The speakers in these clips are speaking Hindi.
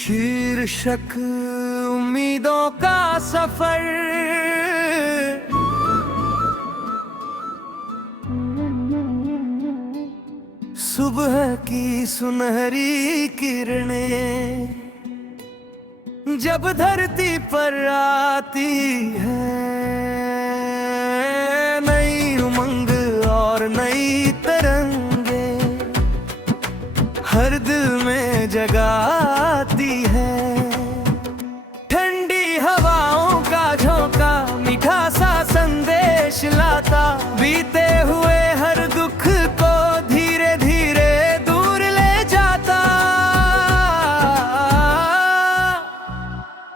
शीर्षक उम्मीदों का सफर। सुबह की सुनहरी किरणें जब धरती पर आती है, नई उमंग और नई तरंगे हर दिल में जगाती है। ठंडी हवाओं का झोंका मीठा सा संदेश लाता, बीते हुए हर दुख को धीरे धीरे दूर ले जाता।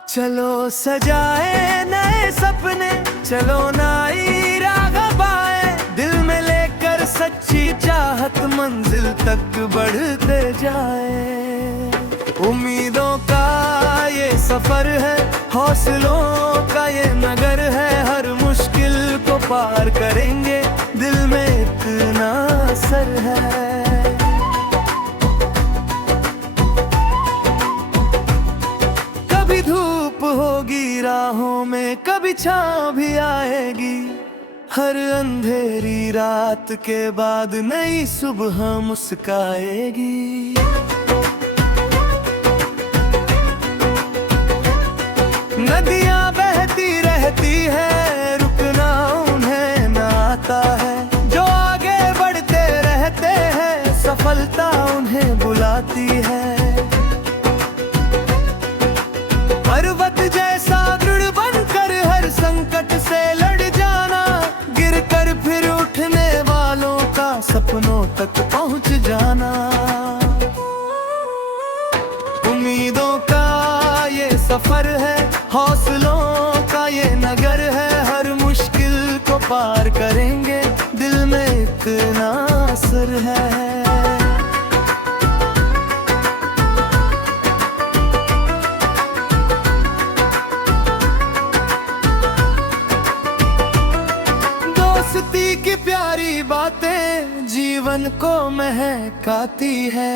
चलो सजाए नए सपने, चलो नई राह पाए, दिल में लेकर सच्ची चाहत मंजिल तक बढ़ते जाए। उम्मीदों का ये सफर है, हौसलों का ये नगर है, हर मुश्किल को पार करेंगे, दिल में इतना असर है। कभी धूप होगी राहों में, कभी छाँव भी आएगी, हर अंधेरी रात के बाद नई सुबह मुस्काएगी। नदियां बहती रहती है, रुकना उन्हें न आता है, जो आगे बढ़ते रहते हैं सफलता उन्हें बुलाती है। पर्वत जैसा दृढ़ बनकर हर संकट से लड़ जाना, गिर कर फिर उठने वालों का सपनों तक पहुंच जाना। उम्मीदों का ये सफर है, हौसलों का ये नगर है, हर मुश्किल को पार करेंगे, दिल में इतना असर है। दोस्ती की प्यारी बातें जीवन को महकाती है,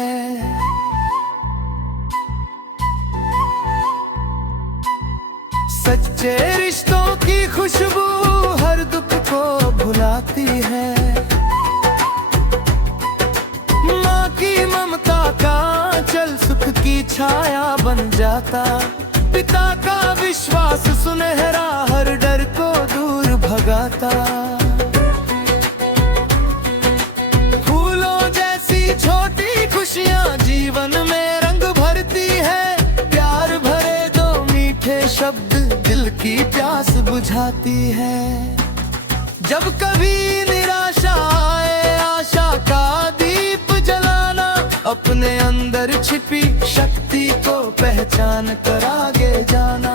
सच्चे रिश्तों की खुशबू हर दुख को भुलाती है। माँ की ममता का आंचल सुख की छाया बन जाता, पिता का विश्वास सुनहरा हर डर को दूर भगाता। फूलों जैसी छोटी खुशियाँ जीवन में रंग भरती है, प्यार भरे दो मीठे शब्द दिल की प्यास बुझाती है। जब कभी निराशा आए आशा का दीप जलाना, अपने अंदर छिपी शक्ति को पहचान कर आगे जाना।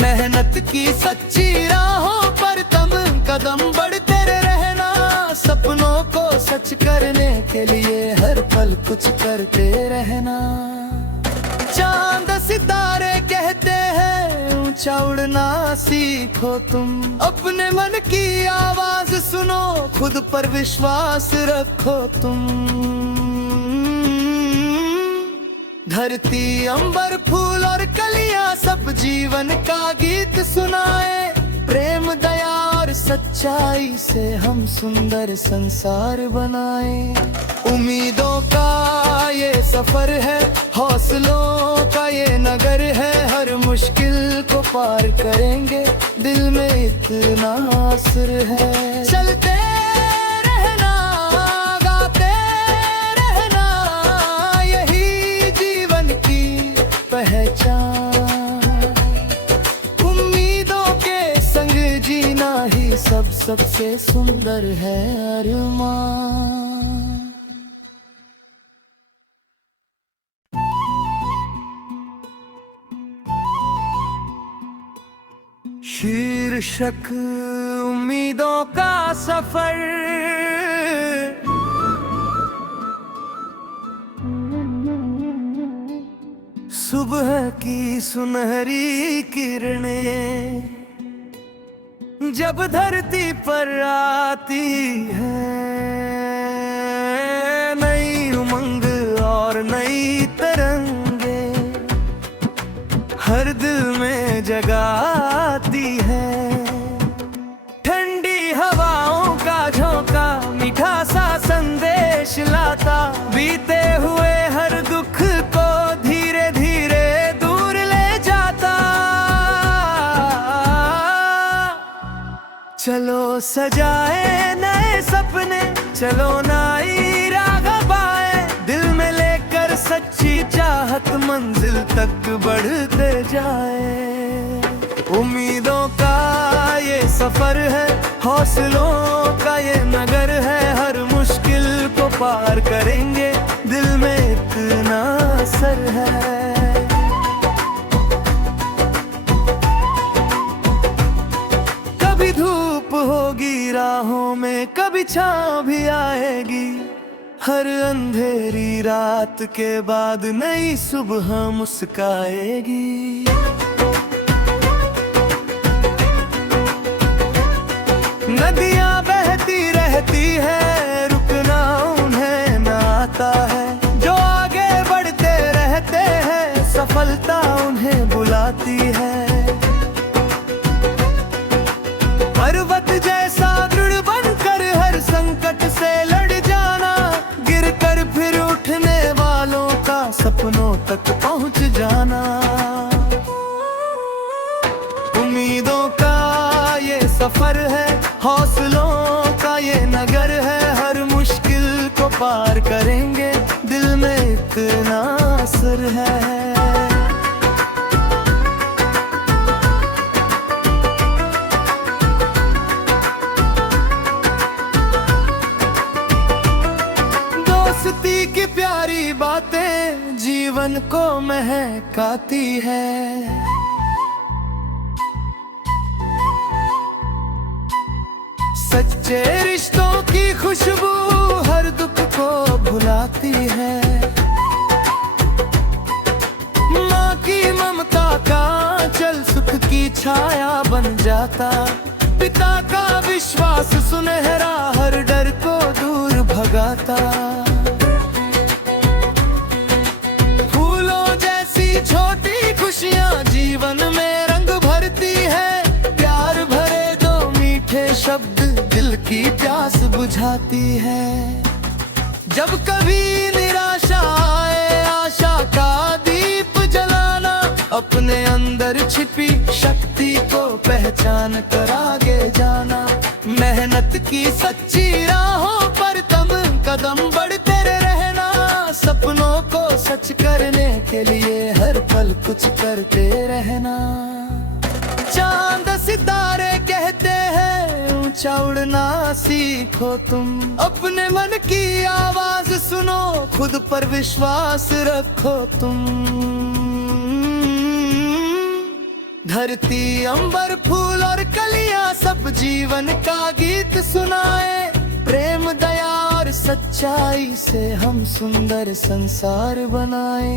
मेहनत की सच्ची राहों पर तुम कदम बढ़ते रहना, सपनों को सच करने के लिए हर पल कुछ करते रहना। चांद सितारे कहते हैं ऊंचा उड़ना सीखो तुम, अपने मन की आवाज सुनो, खुद पर विश्वास रखो तुम। धरती अंबर फूल और कलियां सब जीवन का गीत सुनाए, प्रेम दया और सच्चाई से हम सुंदर संसार बनाए। उम्मीदों का ये सफर है, हौसलों का ये नगर है, हर मुश्किल को पार करेंगे, दिल में इतना असर है। चलते रहना गाते रहना, यही जीवन की पहचान। उम्मीदों के संग जीना ही सबसे सुंदर है अरमान। शीर्षक उम्मीदों का सफर। सुबह की सुनहरी किरणें जब धरती पर आती है, नई उमंग और नई तरंगे जगाती है। ठंडी हवाओं का झोंका मीठा सा संदेश लाता, बीते हुए हर दुख को धीरे धीरे दूर ले जाता। चलो सजाए नए सपने, चलो नई राह पाए, दिल में लेकर सच्ची चाहत मंजिल तक बढ़ते जाए। उम्मीदों का ये सफर है, हौसलों का ये नगर है, हर मुश्किल को पार करेंगे, दिल में इतना असर है। कभी धूप होगी राहों में, कभी छाँव भी आएगी, हर अंधेरी रात के बाद नई सुबह मुस्काएगी। नदियाँ बहती रहती है, रुकना उन्हें न आता है, जो आगे बढ़ते रहते हैं सफलता उन्हें बुलाती है। पर्वत जैसा दृढ़ बनकर हर संकट से लड़ जाना, गिरकर फिर उठने वालों का सपनों तक पहुंच जाना। उम्मीदों का ये सफर है, हौसलों का ये नगर है, हर मुश्किल को पार करेंगे, दिल में इतना असर है। दोस्ती की प्यारी बातें जीवन को महकाती है। सच्चे रिश्तों की खुशबू हर दुख को भुलाती है। माँ की ममता का आंचल सुख की छाया बन जाता, पिता का विश्वास सुनहरा हर डर को दूर भगाता। फूलों जैसी छोटी खुशियाँ जीवन में रंग भरती है, प्यार भरे दो मीठे शब्द दिल की प्यास बुझाती है। जब कभी निराशा आए आशा का दीप जलाना, अपने अंदर छिपी शक्ति को पहचान कर आगे जाना। मेहनत की सच्ची राहों पर तुम कदम बढ़ते रहना, सपनों को सच करने के लिए हर पल कुछ करते रहना। चांद सितारे कहते हैं ऊंचा उड़ना सीखो तुम, अपने मन की आवाज सुनो, खुद पर विश्वास रखो तुम। धरती अंबर फूल और कलियां सब जीवन का गीत सुनाए, प्रेम दया और सच्चाई से हम सुंदर संसार बनाए।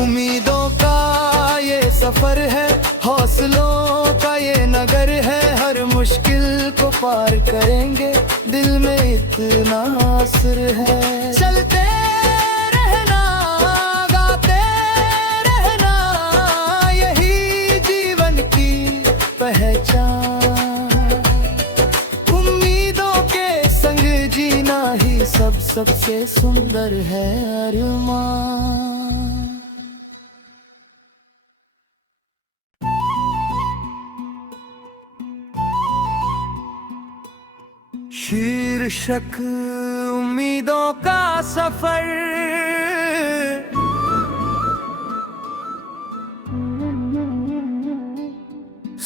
उम्मीदों का ये सफर है, हौसलों का ये नगर है, हर मुश्किल को पार करेंगे, दिल में इतना असर है। चलते रहना गाते रहना, यही जीवन की पहचान। उम्मीदों के संग जीना ही सबसे सुंदर है अरमान। शीर्षक उम्मीदों का सफर।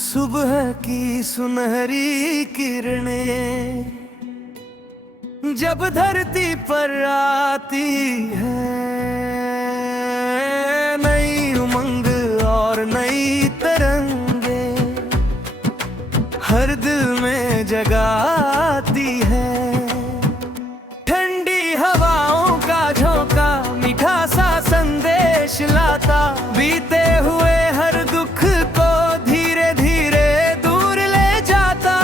सुबह की सुनहरी किरणें जब धरती पर आती है, नई उमंग और नई तरंगे हर दिल में जगाती है। ठंडी हवाओं का झोंका मीठा सा संदेश लाता, बीते हुए हर दुख को धीरे धीरे दूर ले जाता।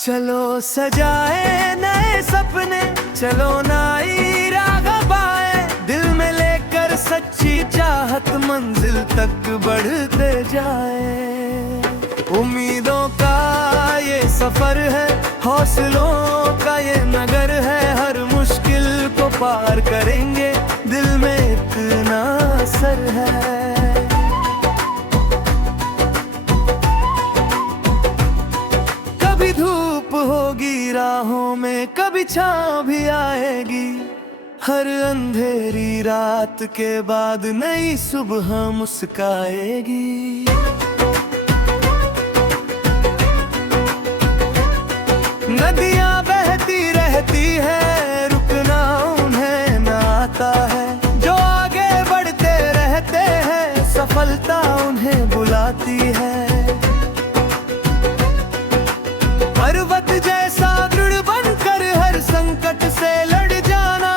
चलो सजाए नए सपने, चलो नई राह पाए, दिल में लेकर सच्ची चाहत मंजिल तक बढ़ते जाए। उम्मीदों का ये सफर है, हौसलों का ये नगर है, हर मुश्किल को पार करेंगे, दिल में इतना असर है। कभी धूप होगी राहों में, कभी छाँव भी आएगी, हर अंधेरी रात के बाद नई सुबह मुस्काएगी। नदियाँ बहती रहती है, रुकना उन्हें न आता है, जो आगे बढ़ते रहते हैं सफलता उन्हें बुलाती है। पर्वत जैसा दृढ़ बनकर हर संकट से लड़ जाना,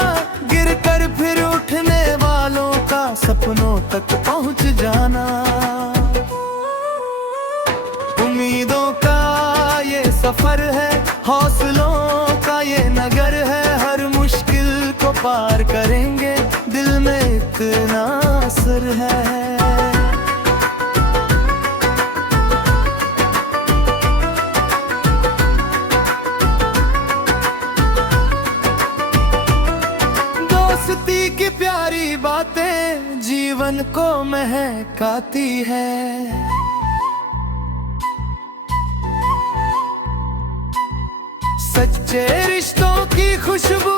गिरकर फिर उठने वालों का सपनों तक पहुंच जाना। उम्मीदों का ये सफर है, हौसलों का ये नगर है, हर मुश्किल को पार करेंगे, दिल में इतना असर है। दोस्ती की प्यारी बातें जीवन को महकाती है। सच्चे रिश्तों की खुशबू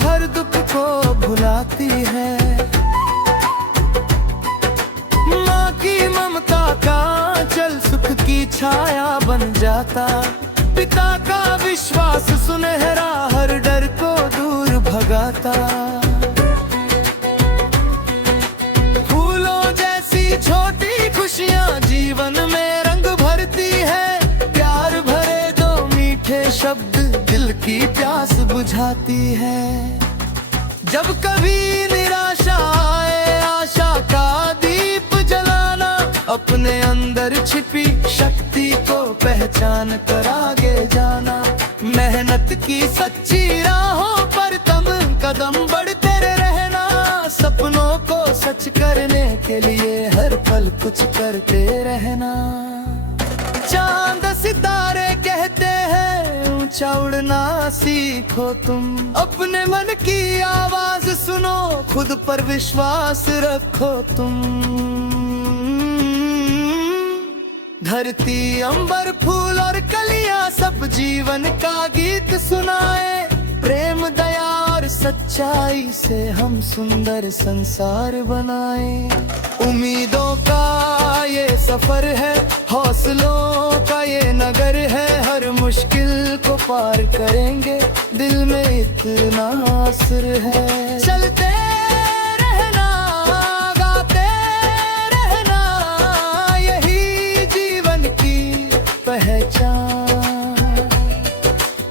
हर दुख को भुलाती है। माँ की ममता का आंचल सुख की छाया बन जाता, पिता का विश्वास सुनहरा हर डर को दूर भगाता। फूलों जैसी छोटी खुशियाँ जीवन में रंग भरती है, प्यार भरे दो मीठे शब्द दिल की प्यास बुझाती है। जब कभी निराशा आए आशा का दीप जलाना, अपने अंदर छिपी शक्ति को पहचान कर आगे जाना। मेहनत की सच्ची राहों पर तुम कदम बढ़ते रहना, सपनों को सच करने के लिए हर पल कुछ करते रहना। चांद सितारे कहते हैं ऊंचा उड़ना सीखो तुम, अपने मन की आवाज सुनो, खुद पर विश्वास रखो तुम। धरती अंबर फूल और कलियां सब जीवन का गीत सुनाए, प्रेम दया और सच्चाई से हम सुंदर संसार बनाए। उम्मीदों का ये सफर है, हौसलों का ये नगर है, हर मुश्किल को पार करेंगे, दिल में इतना असर है। चलते रहना गाते रहना, यही जीवन की पहचान।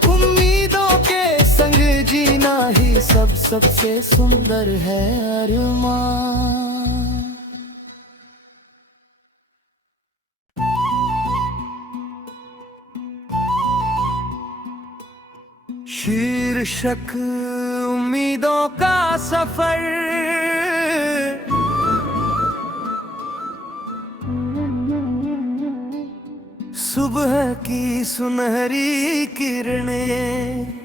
उम्मीदों के संग जीना ही सबसे सुंदर है अरमान। शीर्षक उम्मीदों का सफर। सुबह की सुनहरी किरणें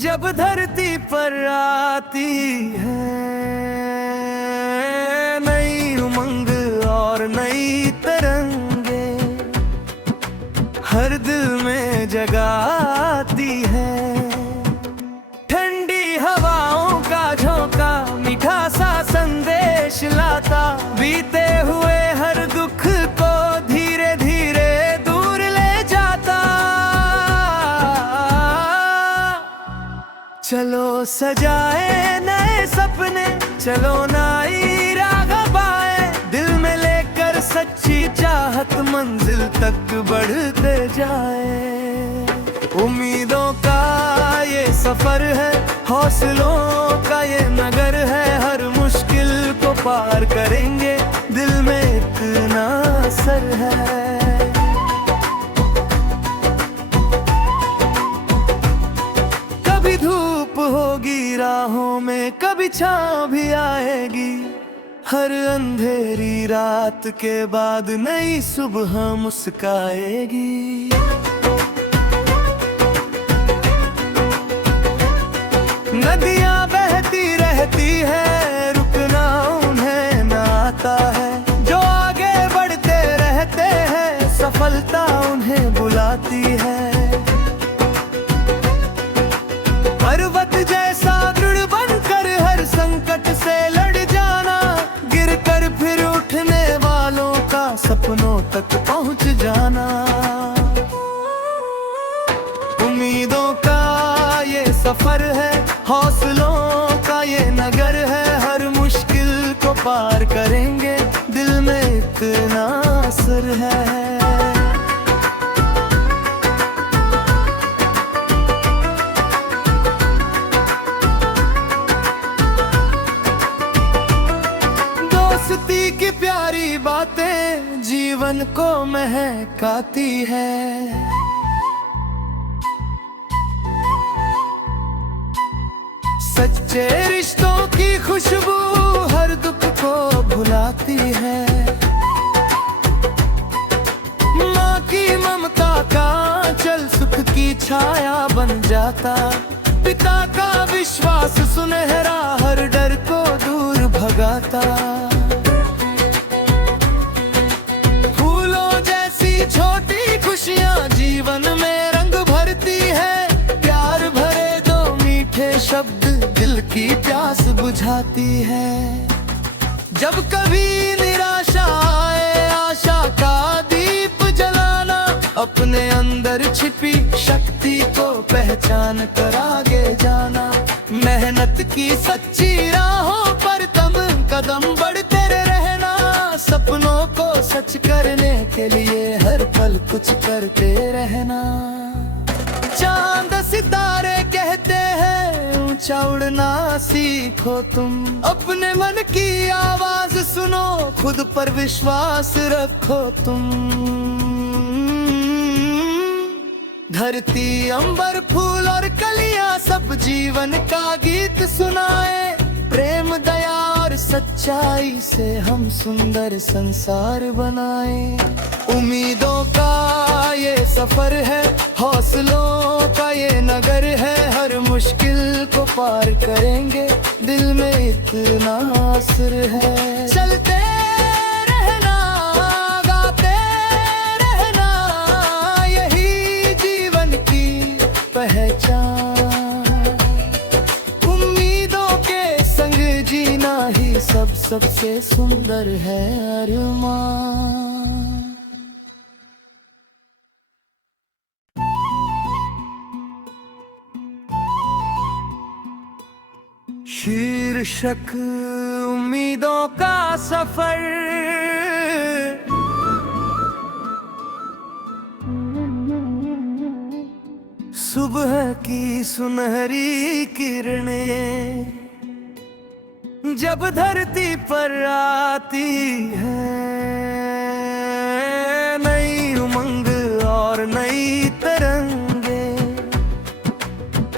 जब धरती पर आती है, नई उमंग और नई तरंगे हर दिल में जगाती है। ठंडी हवाओं का झोंका मीठा सा संदेश लाता, बीते हुए हर दुख को धीरे धीरे दूर ले जाता। चलो सजाए नए सपने, चलो नई राह पाए, दिल में लेकर सच्ची चाहत मंजिल तक बढ़ते जाए। उम्मीदों का ये सफर है, हौसलों का ये नगर है, हर मुश्किल को पार करेंगे, दिल में इतना असर है। कभी धूप होगी राहों में, में कभी छाँव भी आएगी। हर अंधेरी रात के बाद नई सुबह मुस्काएगी। नदियाँ बहती रहती है, रुकना उन्हें न आता है। जो आगे बढ़ते रहते हैं, सफलता उन्हें बुलाती है। पर्वत जैसा दृढ़ बनकर हर संकट से लड़ जाना, गिरकर फिर उठने वालों का सपनों तक पहुंच जाना। उम्मीदों का ये सफर है, हौसलों का ये नगर है। हर मुश्किल को पार करेंगे, दिल में इतना असर है। दोस्ती की प्यारी बातें जीवन को महकाती है। सच्चे रिश्तों की खुशबू हर दुख को भुलाती है। माँ की ममता का आंचल सुख की छाया बन जाता। पिता का विश्वास सुनहरा हर डर को दूर भगाता। फूलों जैसी छोटी खुशियाँ जीवन में रंग भरती है। प्यार भरे दो मीठे शब्द दिल की प्यास बुझाती है। जब कभी निराशा आए, आशा का दीप जलाना। अपने अंदर छिपी शक्ति को पहचान कर आगे जाना। मेहनत की सच्ची राहों पर तुम कदम बढ़ते रहना। सपनों को सच करने के लिए हर पल कुछ करते रहना। चांद सितारे कहते हैं, ऊंचा उड़ना सीखो तुम। अपने मन की आवाज सुनो, खुद पर विश्वास रखो तुम। धरती अंबर फूल और कलियां सब जीवन का गीत सुनाए। प्रेम दया और सच्चाई से हम सुंदर संसार बनाए। उम्मीदों का ये सफर है, हौसलों का ये नगर है। हर मुश्किल को पार करेंगे, दिल में इतना असर है। चलते रहना, गाते रहना, यही जीवन की पहचान। उम्मीदों के संग जीना ही सबसे सुंदर है अरमान। शीर्षक उम्मीदों का सफर। सुबह की सुनहरी किरणें जब धरती पर आती है। नई उमंग और नई तरंगे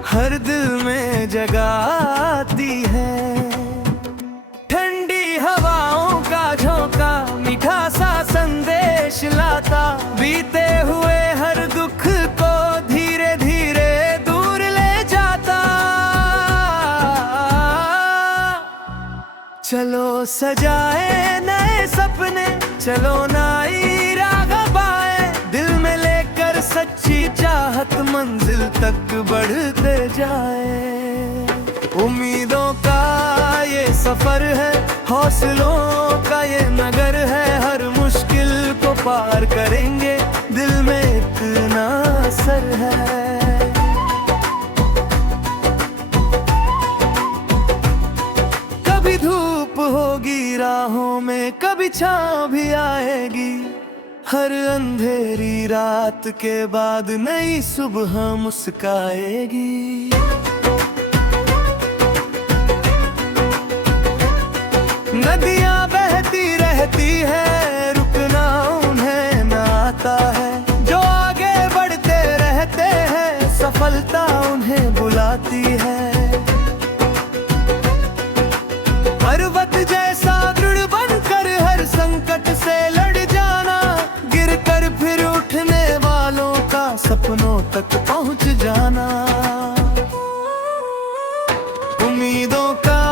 हर दिल में जगाती है। ठंडी हवाओं का झोंका मीठा सा संदेश लाता। बीते हुए हर दुख को धीरे धीरे दूर ले जाता। चलो सजाए नए सपने, चलो नई राह पाए। दिल में लेकर सच्ची चाहत मंजिल तक बढ़ते जाए। उम्मीदों का ये सफर है, हौसलों का ये नगर है। हर मुश्किल को पार करेंगे, दिल में इतना असर है। कभी धूप होगी राहों में, कभी छाँव भी आएगी। हर अंधेरी रात के बाद नई सुबह मुस्काएगी। नदियाँ बहती रहती है, रुकना उन्हें न आता है। जो आगे बढ़ते रहते हैं, सफलता उन्हें बुलाती है। तक पहुंच जाना। उम्मीदों का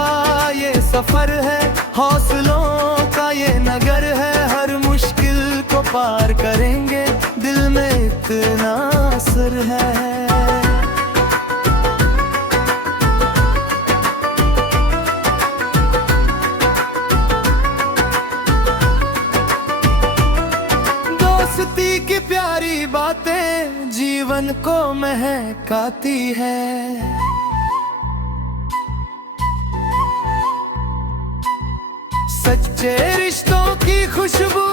ये सफर है, हौसलों का ये नगर है, हर मुश्किल को पार करेंगे, दिल में इतना असर है। दोस्ती की प्यारी बातें जीवन को महकाती है। सच्चे रिश्तों की खुशबू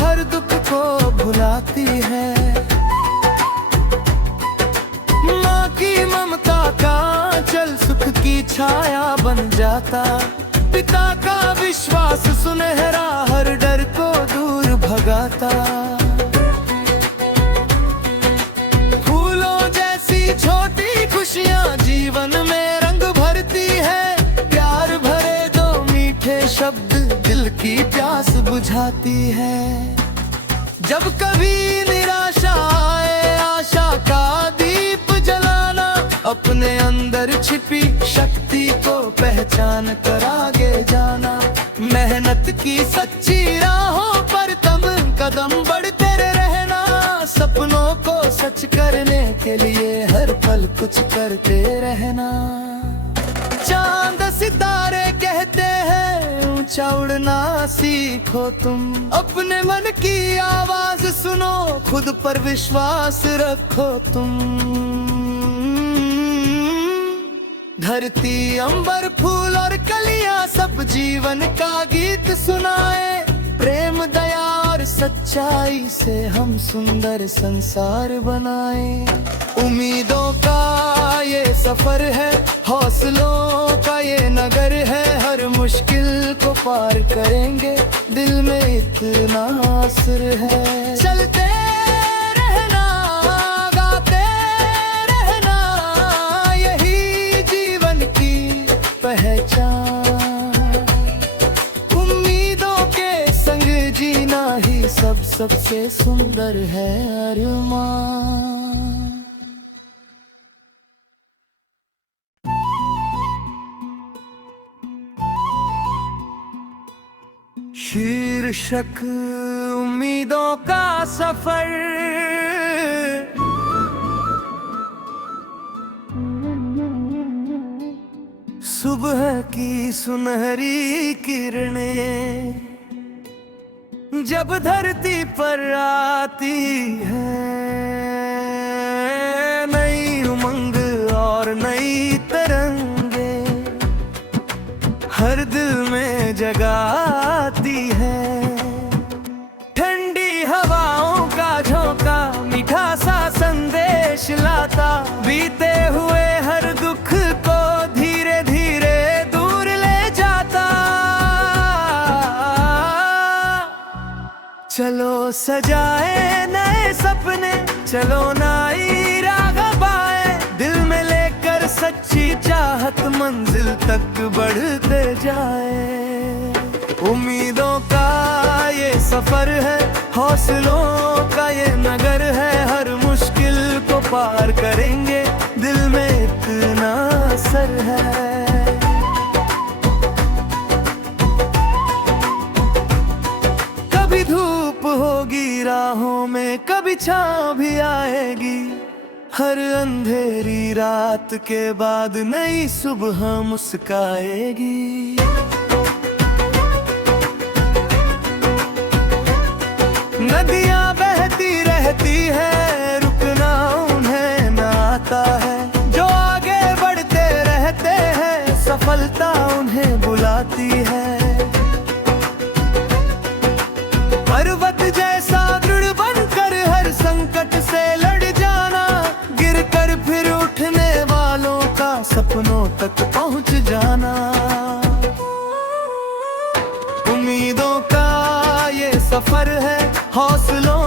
हर दुख को भुलाती है। माँ की ममता का चल सुख की छाया बन जाता, पिता का विश्वास सुनहरा हर डर को दूर भगाता। फूलों जैसी छोटी खुशियाँ जीवन में रंग भरती है, प्यार भरे दो मीठे शब्द दिल की प्यास बुझाती है। जब कभी निराशा आए आशा का दीप जलाना, अपने अंदर छिपी शक्ति को पहचान कर आगे जाना। मेहनत की सच्ची राहों पर तुम कदम बढ़ते रहना, सपनों को सच करने के लिए हर पल कुछ करते रहना। चांद सितारे कहते हैं ऊंचा उड़ना सीखो तुम, अपने मन की आवाज सुनो, खुद पर विश्वास रखो तुम। धरती अंबर फूल और कलियां सब जीवन का गीत सुनाए, प्रेम दया और सच्चाई से हम सुंदर संसार बनाए। उम्मीदों का ये सफर है, हौसलों का ये नगर है, हर मुश्किल को पार करेंगे, दिल में इतना असर है। चलते रहना गाते रहना, यही जीवन की पहचान। उम्मीदों के संग जीना ही सबसे सुंदर है अरमान। शीर्षक उम्मीदों का सफर। सुबह की सुनहरी किरणें जब धरती पर आती है, नई उमंग और नई तरंगे हर दिल में जगाती है। ठंडी हवाओं का झोंका मीठा सा संदेश लाता, बीते हुए हर दुख को धीरे धीरे दूर ले जाता। चलो सजाए नए सपने, चलो नई राह पाए, दिल में लेकर सच्ची चाहत मंजिल तक बढ़ते जाए। उम्मीदों का ये सफर है, हौसलों का ये नगर है, हर मुश्किल को पार करेंगे, दिल में इतना असर है। कभी धूप होगी राहों में, कभी छाँव भी आएगी, हर अंधेरी रात के बाद नई सुबह मुस्काएगी। नदियाँ बहती रहती है, रुकना उन्हें न आता है, जो आगे बढ़ते रहते हैं सफलता उन्हें बुलाती है। पर्वत जैसा दृढ़ बनकर हर संकट से लड़ जाना, गिर कर फिर उठने वालों का सपनों तक पहुंच जाना। उम्मीदों का ये सफर है, हौसलों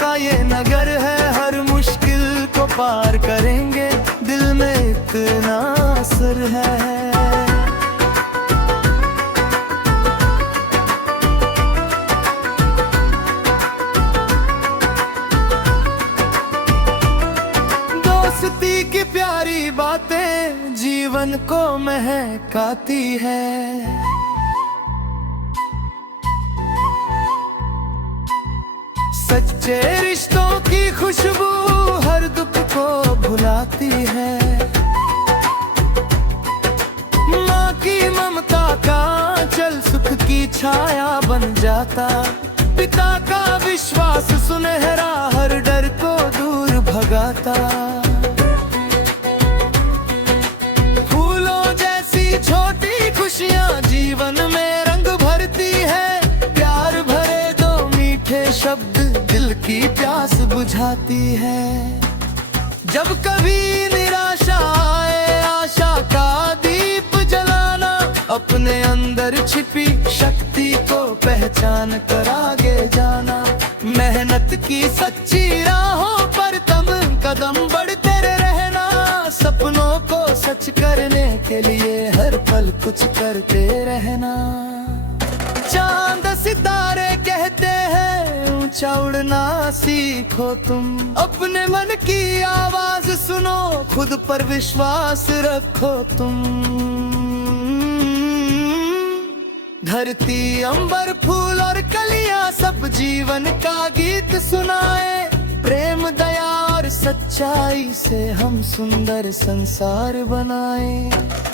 का ये नगर है, हर मुश्किल को पार करेंगे, दिल में इतना असर है। दोस्ती की प्यारी बातें जीवन को महकाती है। सच्चे रिश्तों की खुशबू हर दुख को भुलाती है। माँ की ममता का आंचल सुख की छाया बन जाता। पिता का विश्वास सुनहरा हर डर को दूर भगाता। फूलों जैसी छोटी खुशियाँ जीवन में रंग भरती है। प्यार भरे दो मीठे शब्द दिल की प्यास बुझाती है। जब कभी निराशा आए आशा का दीप जलाना। अपने अंदर छिपी शक्ति को पहचान कर आगे जाना। मेहनत की सच्ची राहों पर तुम कदम बढ़ते रहना। सपनों को सच करने के लिए हर पल कुछ करते रहना। चांद सितारे कहते हैं ऊंचा उड़ना सीखो तुम। अपने मन की आवाज सुनो खुद पर विश्वास रखो तुम। धरती अंबर फूल और कलियां सब जीवन का गीत सुनाए। प्रेम दया और सच्चाई से हम सुंदर संसार बनाए।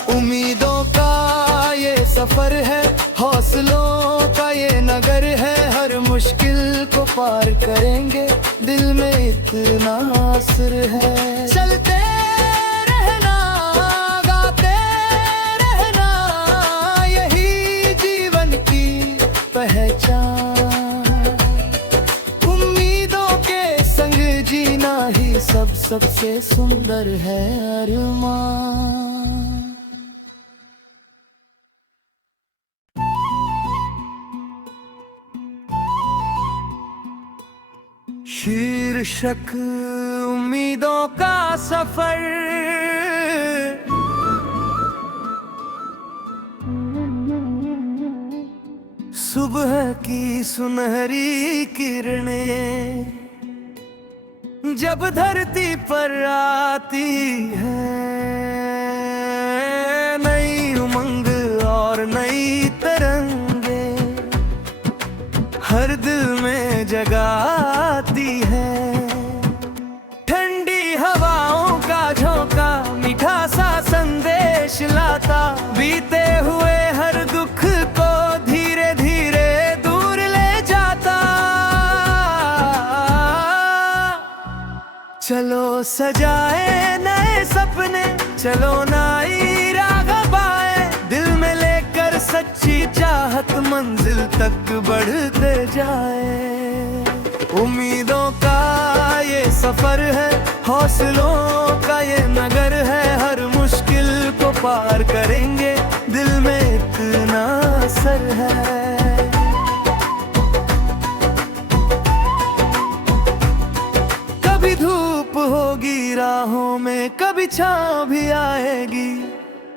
उम्मीदों का ये सफर है हौसलों का ये नगर है। हर मुश्किल को पार करेंगे दिल में इतना असर है। चलते रहना गाते रहना यही जीवन की पहचान। उम्मीदों के संग जीना ही सबसे सुंदर है अरमान। शीर्षक उम्मीदों का सफर। सुबह की सुनहरी किरणें जब धरती पर आती है। नई उमंग और नई तरंगे हर दिल में जगाती है। ठंडी हवाओं का झोंका मीठा सा संदेश लाता। बीते हुए हर दुख को धीरे धीरे दूर ले जाता। चलो सजाए नए सपने चलो नई राह पाए। दिल में लेकर सच्ची चाहत मंजिल तक बढ़ते जाए। उम्मीदों का ये सफर है हौसलों का ये नगर है। हर मुश्किल को पार करेंगे दिल में इतना असर है। कभी धूप होगी राहों में कभी छाँव भी आएगी।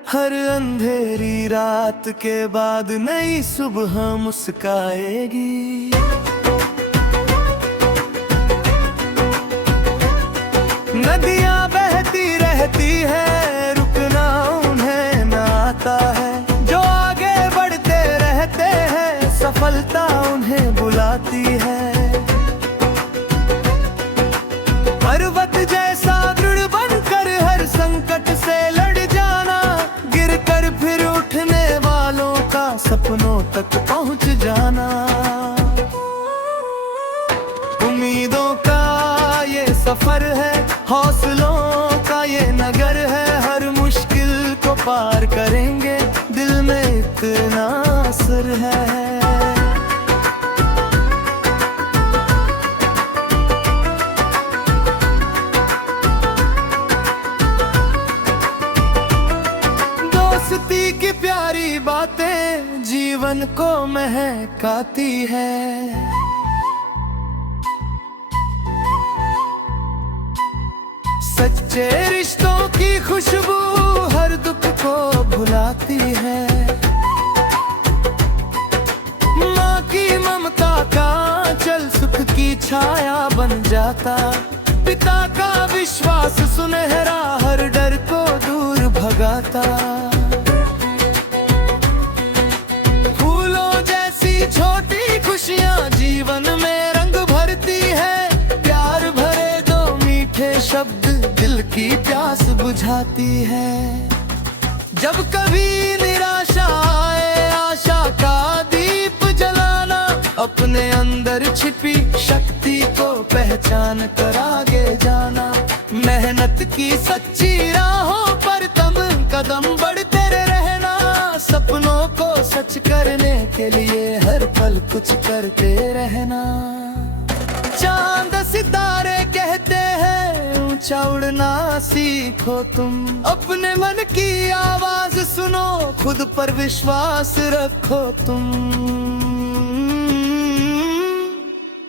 हर अंधेरी रात के बाद नई सुबह मुस्काएगी। नदियां बहती रहती है रुकना उन्हें न आता है। जो आगे बढ़ते रहते हैं सफलता उन्हें बुलाती है। पर्वत जैसा दृढ़ बनकर हर संकट से लड़ जाना। गिर कर फिर उठने वालों का सपनों तक पहुंच जाना। उम्मीदों का ये सफर है हौसलों का ये नगर है। हर मुश्किल को पार करेंगे दिल में इतना असर है। दोस्ती की प्यारी बातें जीवन को महकाती है। सच्चे रिश्तों की खुशबू हर दुख को भुलाती है। माँ की ममता का आंचल सुख की छाया बन जाता। पिता का विश्वास सुनहरा हर डर को दूर भगाता। फूलों जैसी छोटी खुशियाँ जीवन में रंग भरती है। प्यार भरे दो मीठे शब्द दिल की प्यास बुझाती है। जब कभी निराशा आए आशा का दीप जलाना, अपने अंदर छिपी शक्ति को पहचान कर आगे जाना। मेहनत की सच्ची राहों पर तुम कदम बढ़ते रहना। सपनों को सच करने के लिए हर पल कुछ करते रहना। चांद सितारे कहते हैं ऊंचा उड़ना सीखो तुम। अपने मन की आवाज सुनो, खुद पर विश्वास रखो तुम।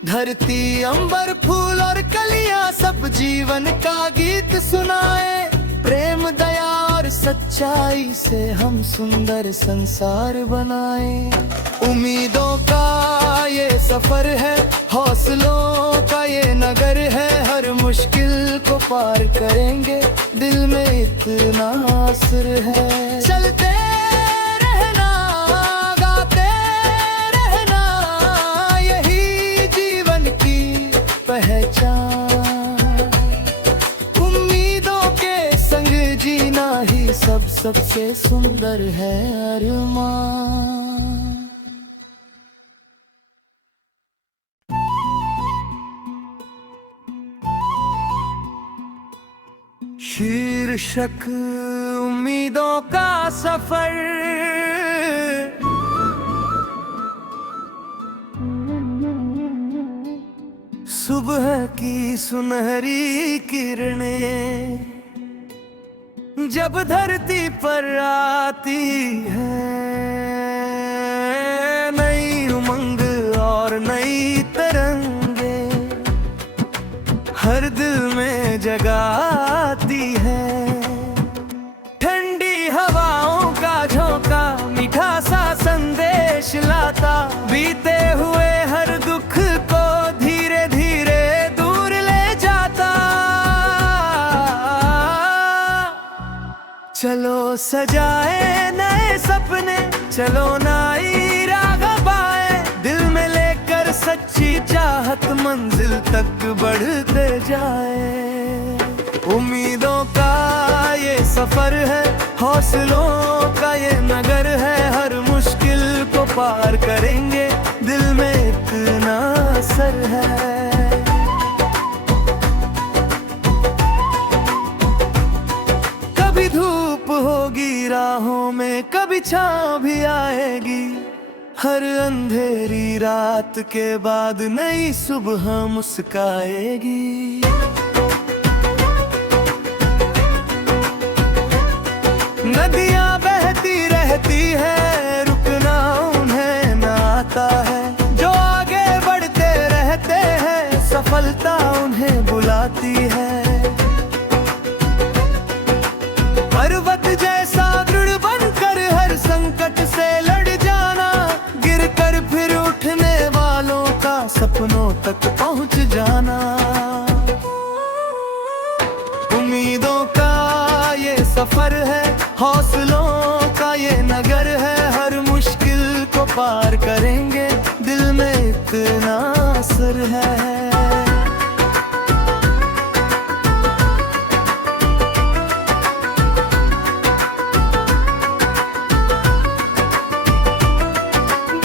धरती अंबर फूल और कलियां सब जीवन का गीत सुनाए। प्रेम दया और सच्चाई से हम सुंदर संसार बनाए। उम्मीदों का ये सफर है, हौसलों का ये नगर है। हर मुश्किल को पार करेंगे, दिल में इतना असर है। चलते रहना, गाते रहना, यही जीवन की पहचान। उम्मीदों के संग जीना ही सबसे सुंदर है अरमान। शीर्षक उम्मीदों का सफर। सुबह की सुनहरी किरणें जब धरती पर आती है, नई उमंग और नई तरंगे हर दिल में जगाती है। ठंडी हवाओं का झोंका मीठा सा संदेश लाता, बीते हुए हर दुख को धीरे धीरे दूर ले जाता। चलो सजाए नए सपने, चलो नई राह पाए। दिल में लेकर सच्ची चाहत मंजिल तक बढ़ते जाए। उम्मीदों का ये सफर है, हौसलों का ये नगर है। हर मुश्किल को पार करेंगे, दिल में इतना असर है। कभी धूप होगी राहों में, कभी छाँव भी आएगी। हर अंधेरी रात के बाद नई सुबह मुस्काएगी। नदियां बहती रहती है, रुकना उन्हें न आता है। जो आगे बढ़ते रहते हैं, सफलता उन्हें बुलाती है। पर्वत जैसा दृढ़ बनकर हर संकट से लड़ जाना। गिरकर फिर उठने वालों का सपनों तक पहुंच जाना। उम्मीदों का ये सफर है, हौसलों का ये नगर है। हर मुश्किल को पार करेंगे, दिल में इतना असर है।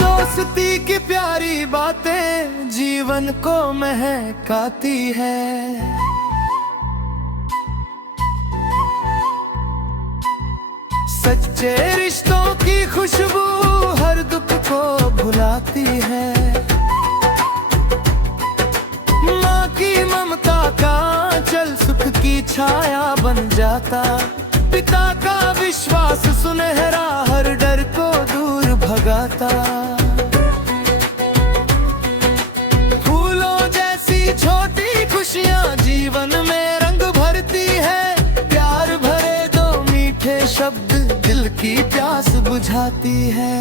दोस्ती की प्यारी बातें जीवन को महकाती है। सच्चे रिश्तों की खुशबू हर दुख को भुलाती है। माँ की ममता का आंचल सुख की छाया बन जाता। पिता का विश्वास सुनहरा हर डर को दूर भगाता। फूलों जैसी छोटी खुशियाँ जीवन में रंग भरती है। प्यार भरे दो मीठे शब्द दिल की प्यास बुझाती है।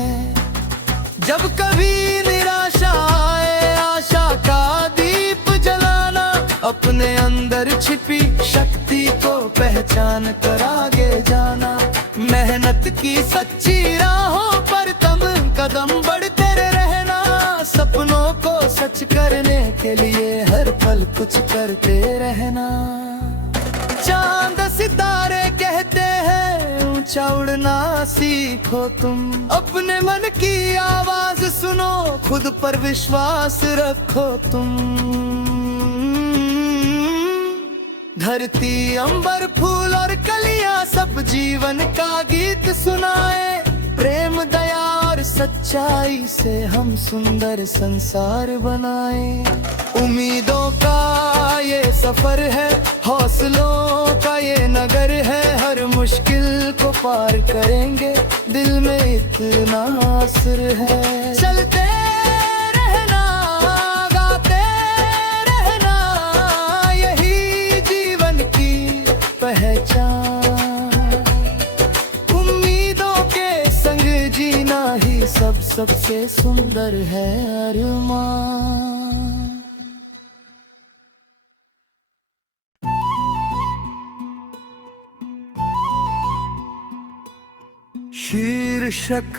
जब कभी निराशा आए आशा का दीप जलाना, अपने अंदर छिपी शक्ति को पहचान कर आगे जाना। मेहनत की सच्ची राहों पर तुम कदम बढ़ते रहना। सपनों को सच करने के लिए हर पल कुछ करते रहना। चांद सितारे कहते हैं ऊंचा उड़ना सीखो तुम। अपने मन की आवाज सुनो, खुद पर विश्वास रखो तुम। धरती अंबर फूल और कलियां सब जीवन का गीत सुनाए। प्रेम दया और सच्चाई से हम सुंदर संसार बनाए। उम्मीदों का ये सफर है, हौसलों का ये नगर है। हर मुश्किल को पार करेंगे, दिल में इतना असर है। चलते रहना, गाते रहना, यही जीवन की पहचान। उम्मीदों के संग जीना ही सबसे सुंदर है अरमान। शीर्षक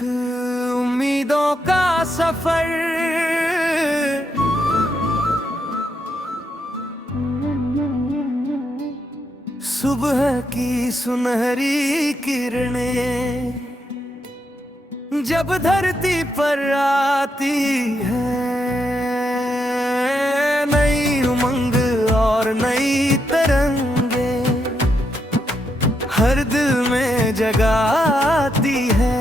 उम्मीदों का सफर। सुबह की सुनहरी किरणें जब धरती पर आती है, नई उमंग और नई तरंगे हर दिल में जगाती है।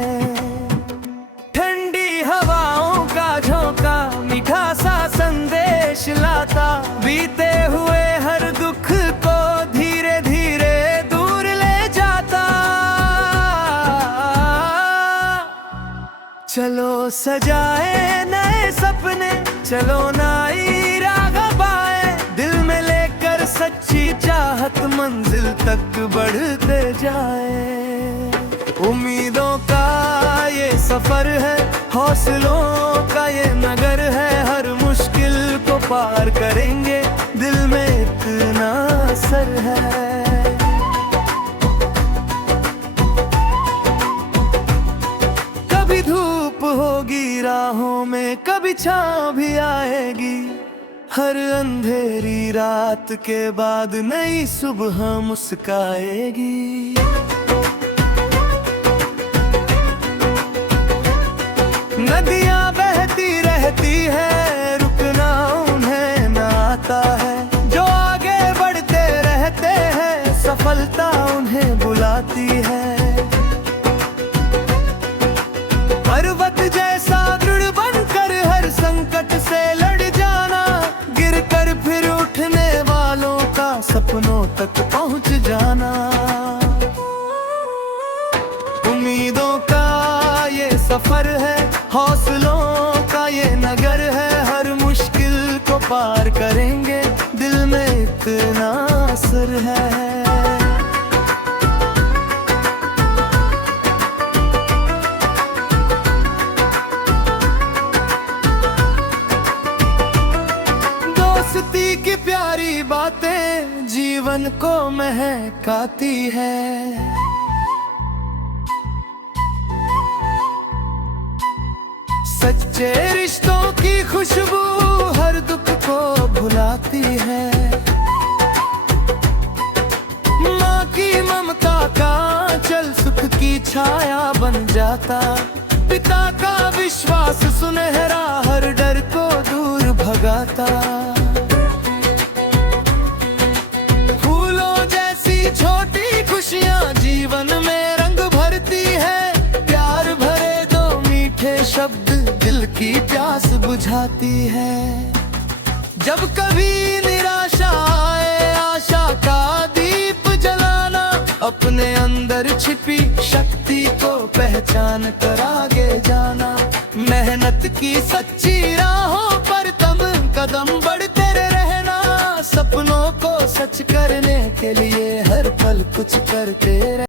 ठंडी हवाओं का झोंका मीठा सा संदेश लाता, बीते हुए हर दुख को धीरे धीरे दूर ले जाता। चलो सजाए नए सपने, चलो नई राह पाए। दिल में लेकर सच्ची चाहत मंजिल तक बढ़ते जाए। उम्मीदों का ये सफर है, हौसलों का ये नगर है। हर मुश्किल को पार करेंगे, दिल में इतना असर है। कभी धूप होगी राहों में, कभी छाँव भी आएगी। हर अंधेरी रात के बाद नई सुबह मुस्काएगी। नदियाँ बहती रहती है, रुकना उन्हें न आता है। जो आगे बढ़ते रहते हैं, सफलता उन्हें बुलाती है। पर्वत जैसा दृढ़ बनकर हर संकट से लड़ जाना। गिरकर फिर उठने वालों का सपनों तक पहुंच जाना। उम्मीदों का ये सफर है, हौसलों का ये नगर है। हर मुश्किल को पार करेंगे, दिल में इतना असर है। दोस्ती की प्यारी बातें जीवन को महकाती है। सच्चे रिश्तों की खुशबू हर दुख को भुलाती है। माँ की ममता का आंचल सुख की छाया बन जाता। पिता का विश्वास सुनहरा हर डर को दूर भगाता। फूलों जैसी छोटी खुशियाँ जीवन में रंग भरती है। प्यार भरे दो मीठे शब्द दिल की प्यास बुझाती है। जब कभी निराशा आए, आशा का दीप जलाना। अपने अंदर छिपी शक्ति को पहचान कर आगे जाना। मेहनत की सच्ची राहों पर तुम कदम बढ़ते रहना। सपनों को सच करने के लिए हर पल कुछ करते रहना।